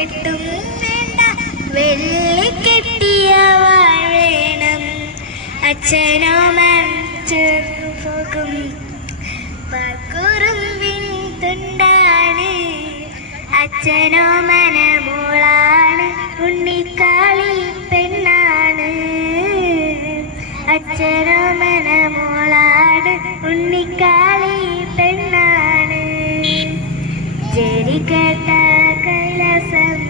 കെട്ടും വേണ്ട വെള്ളിക്കെട്ടിയ വാഴണം അച്ഛനോ പോകും കുറുമ്പിൻ തുണ്ടാണ് അച്ഛനോ മനമോളാണ് ഉണ്ണിക്കാളി പെണ്ണാണ് അച്ഛനോ മനമോളാണ് ഉണ്ണിക്കാളി പെണ്ണാണ് ജനിക്കേട്ട കൈലാസമ്മ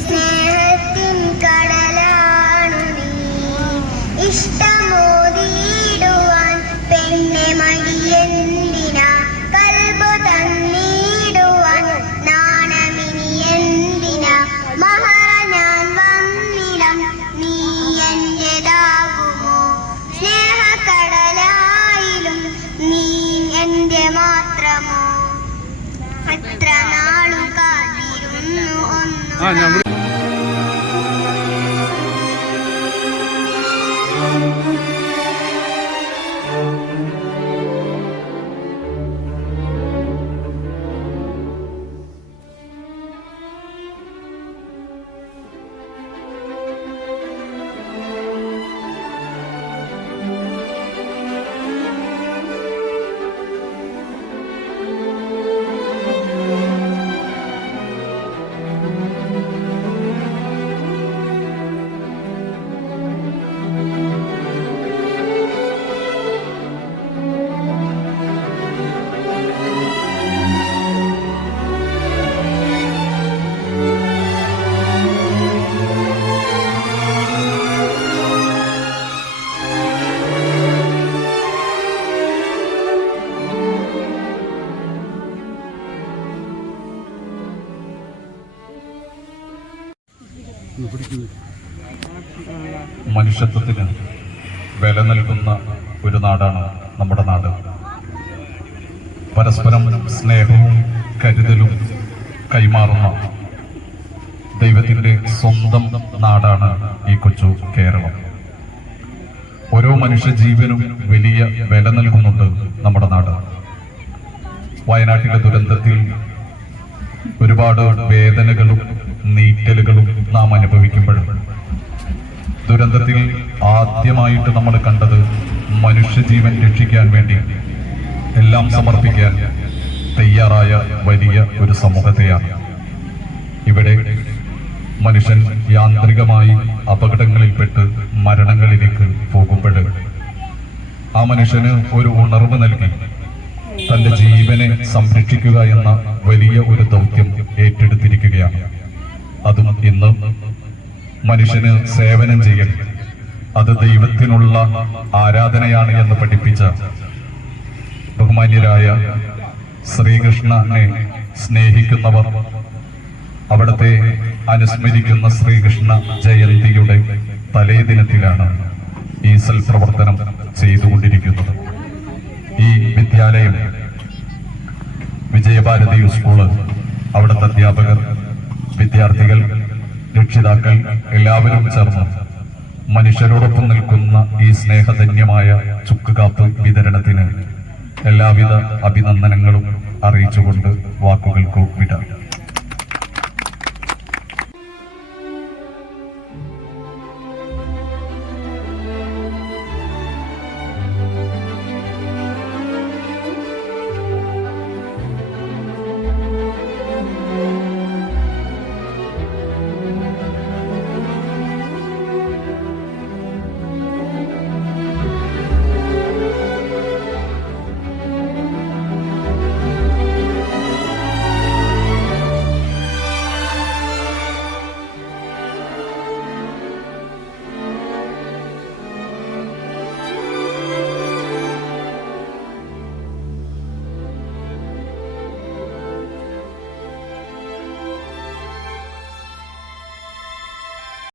സ്നേഹത്തിൻ കടലാണു നീ ഇഷ്ടമോതിടുവാൻ പെണ്ണെ മടിയെന്തിനാ കൽബു തന്നിടുവാൻ നാണമിനി എന്തിനാ മഹറ ഞാൻ വന്നിടം നീ എന്റേതാകുമോ സ്നേഹക്കടലായിലും നീ എന്റെ മാത്രമോ അത്ര നാളു കാത്തിരുന്നു ഒന്നു മനുഷ്യത്വത്തിന് വില നൽകുന്ന ഒരു നാടാണ് നമ്മുടെ നാട്. പരസ്പരം സ്നേഹവും കരുതലും കൈമാറുന്ന ദൈവത്തിൻ്റെ സ്വന്തം നാടാണ് ഈ കൊച്ചു കേരളം. ഓരോ മനുഷ്യജീവനും വലിയ വില നൽകുന്നുണ്ട് നമ്മുടെ നാട്. വയനാട്ടിലെ ദുരന്തത്തിൽ ഒരുപാട് വേദനകളും നീറ്റലുകളും നാം അനുഭവിക്കുമ്പോഴും ദുരന്തത്തിൽ ആദ്യമായിട്ട് നമ്മൾ കണ്ടത് മനുഷ്യജീവൻ രക്ഷിക്കാൻ വേണ്ടി എല്ലാം സമർപ്പിക്കാൻ തയ്യാറായ വലിയ ഒരു സമൂഹത്തെയാണ്. ഇവിടെ മനുഷ്യൻ യാന്ത്രികമായി അപകടങ്ങളിൽപ്പെട്ട് മരണങ്ങളിലേക്ക് പോകുമ്പോൾ ആ മനുഷ്യന് ഒരു ഉണർവ് നൽകി തന്റെ ജീവനെ സംരക്ഷിക്കുക എന്ന വലിയ ഒരു ദൗത്യം ഏറ്റെടുത്തിരിക്കുകയാണ്. അതും ഇന്ന് മനുഷ്യന് സേവനം ചെയ്യൽ അത് ദൈവത്തിനുള്ള ആരാധനയാണ് എന്ന് പഠിപ്പിച്ച ബഹുമാന്യരായ ശ്രീകൃഷ്ണനെ സ്നേഹിക്കുന്നവർ അവിടത്തെ അനുസ്മരിക്കുന്ന ശ്രീകൃഷ്ണ ജയന്തിയുടെ തലേ ദിനത്തിലാണ് ഈ സൽപ്രവർത്തനം ചെയ്തുകൊണ്ടിരിക്കുന്നത്. ഈ വിദ്യാലയം വിജയഭാരതി സ്കൂള്, അവിടുത്തെ അധ്യാപകർ, വിദ്യാർത്ഥികൾ, രക്ഷിതാക്കൾ എല്ലാവരും ചേർന്ന് മനുഷ്യരോടൊപ്പം നിൽക്കുന്ന ഈ സ്നേഹധന്യമായ ചുക്കുകാപ്പ് വിതരണത്തിന് എല്ലാവിധ അഭിനന്ദനങ്ങളും അറിയിച്ചുകൊണ്ട് വാക്കുകൾക്ക് വിടാം.